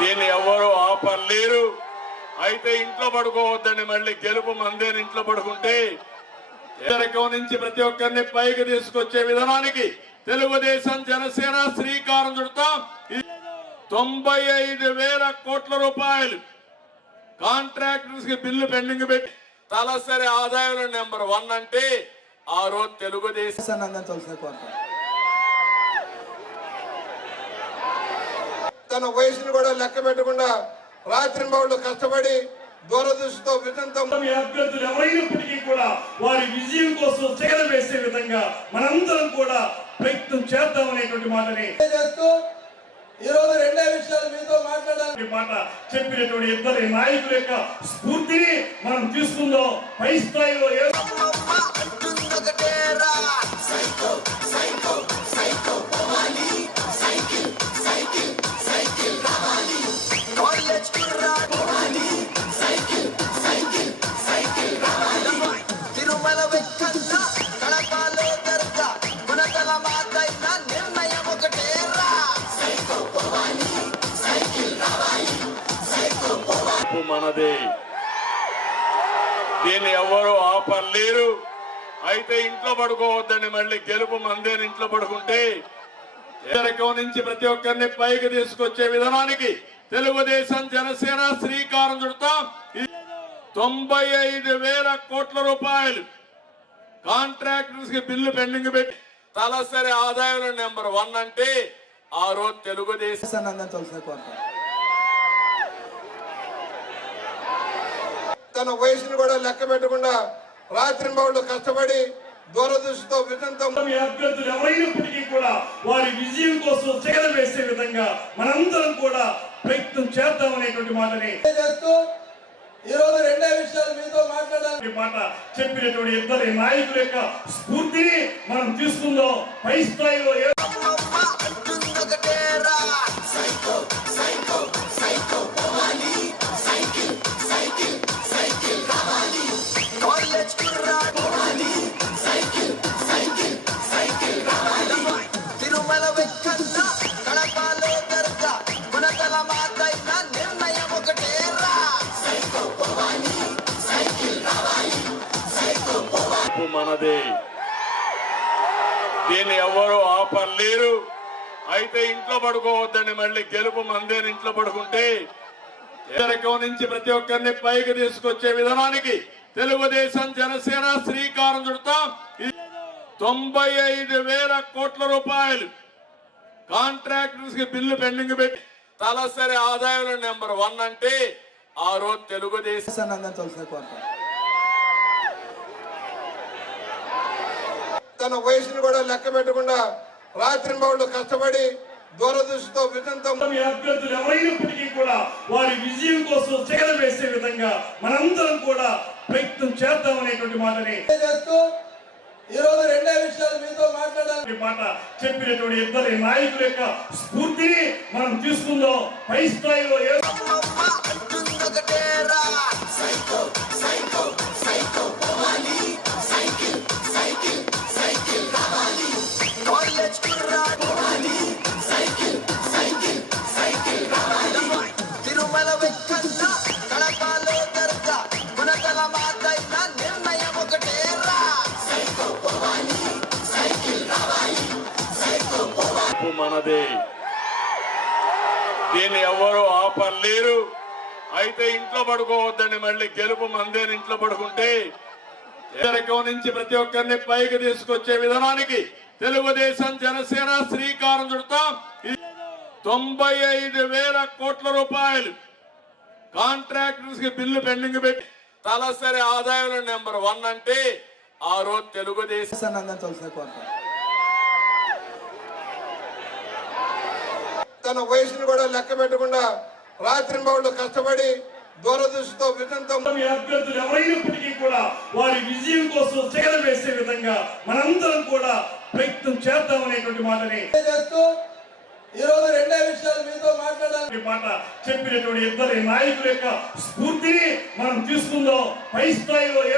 దీన్ని ఎవరు ఆఫర్ లేరు అయితే ఇంట్లో పడుకోవద్దండి మళ్ళీ గెలుపు మందే ఇంట్లో పడుకుంటే ఎవరికో నుంచి ప్రతి ఒక్కరిని పైకి తీసుకొచ్చే విధానానికి తెలుగుదేశం జనసేన శ్రీకారం చుడతా తొంభై ఐదు వేల కోట్ల రూపాయలు కాంట్రాక్టర్స్ కి బిల్లు పెండింగ్ పెట్టి తలసరి ఆదాయం నెంబర్ వన్ అంటే ఆ రోజు తెలుగుదేశం తన వయసును కూడా లెక్క పెట్టకుండా రాత్రి కష్టపడి దూరదృష్టితో విజయంతో అభ్యర్థులు ఎవరైనప్పటికీ కూడా వారి విజయం కోసం చేయడం వేసే విధంగా మనందరం కూడా ప్రయత్నం చేద్దాం అనేటువంటి మాటని ఈ రోజు రెండే విషయాలు మీతో మాట్లాడాలి మాట చెప్పినటువంటి ఇద్దరి నాయకుల యొక్క స్ఫూర్తిని మనం తీసుకుందాం పై స్థాయిలో మనది దీన్ని ఎవరు లేరు అయితే ఇంట్లో పడుకోవద్దండి మళ్ళీ గెలుపు మందే ఇంట్లో పడుకుంటే ఎవరికో నుంచి ప్రతి ఒక్కరిని పైకి తీసుకొచ్చే విధానానికి తెలుగుదేశం జనసేన శ్రీకారం చుడతాం తొంభై ఐదు వేల కోట్ల రూపాయలు కాంట్రాక్టర్స్ కి బిల్లు పెండింగ్ పెట్టి తలసరి ఆదాయాలు నెంబర్ వన్ అంటే ఆ రోజు తెలుగుదేశం తన వయసుని కూడా లెక్క పెట్టకుండా రాత్రి బావులు కష్టపడి దూరదృష్టితో విజయంతో అభ్యర్థులు ఎవరైనప్పటికీ కూడా వారి విజయం కోసం చెగల వేసే విధంగా మనందరం కూడా ప్రయత్నం చేద్దాం అనేటువంటి మాటని చేస్తూ ఈ రోజు రెండే విషయాలు మీతో మాట్లాడాలి మాట చెప్పినటువంటి ఇద్దరి నాయకుల యొక్క స్ఫూర్తిని మనం తీసుకుందాం పై స్థాయిలో మనది దీన్ని ఎవరు ఆపర్లేరు అయితే ఇంట్లో పడుకోవద్దండి మళ్ళీ గెలుపు మందే ఇంట్లో పడుకుంటే ఎవరికో నుంచి ప్రతి ఒక్కరిని పైకి తీసుకొచ్చే విధానానికి తెలుగుదేశం జనసేన శ్రీకారం చుడతాం తొంభై ఐదు వేల కోట్ల రూపాయలు కాంట్రాక్టర్స్ కి బిల్లు పెండింగ్ పెట్టి తలసరి ఆదాయంలో నెంబర్ వన్ అంటే ఆ రోజు తెలుగుదేశం తన వయసును కూడా లెక్క పెట్టకుండా రాత్రి రాత్రింబౌళ్ళు కష్టపడి దూరదృష్టితో విజయంతో అభ్యర్థులు ఎవరైనప్పటికీ కూడా వారి విజయం కోసం చేర వేసే విధంగా మనందరం కూడా ప్రయత్నం చేద్దాం అనేటువంటి మాటని చేస్తూ ఈ రోజు రెండే విషయాలు మీతో మాట్లాడాలి మాట చెప్పినటువంటి ఇద్దరి నాయకుల యొక్క స్ఫూర్తిని మనం తీసుకుందాం పై స్థాయిలో ఉన్నది దీన్ని ఎవరు లేరు అయితే ఇంట్లో పడుకోవద్దండి మళ్ళీ గెలుపు మందేని ఇంట్లో పడుకుంటే ఎదరకం నుంచి ప్రతి ఒక్కరిని పైకి తీసుకొచ్చే విధానానికి తెలుగుదేశం జనసేన శ్రీకారం చుడతాం తొంభై ఐదు వేల కోట్ల రూపాయలు కాంట్రాక్టర్స్ కి బిల్లు పెండింగ్ పెట్టి తలసరి ఆదాయం నెంబర్ వన్ అంటే ఆ రోజు తెలుగుదేశం తన వయసును కూడా లెక్క పెట్టకుండా రాత్రి బౌళ్ళు కష్టపడి దూరదృష్టితో విజయంతో అభ్యర్థులు ఎవరైనప్పటికీ కూడా వారి విజయం కోసం సేద వేసే విధంగా మనందరం కూడా ప్రయత్నం చేద్దాం అనేటువంటి మాటని చేస్తూ ఈ రోజు రెండే విషయాలు మీతో మాట్లాడాలి మాట చెప్పినటువంటి ఇద్దరి నాయకుల యొక్క స్ఫూర్తిని మనం తీసుకుందాం పై స్థాయిలో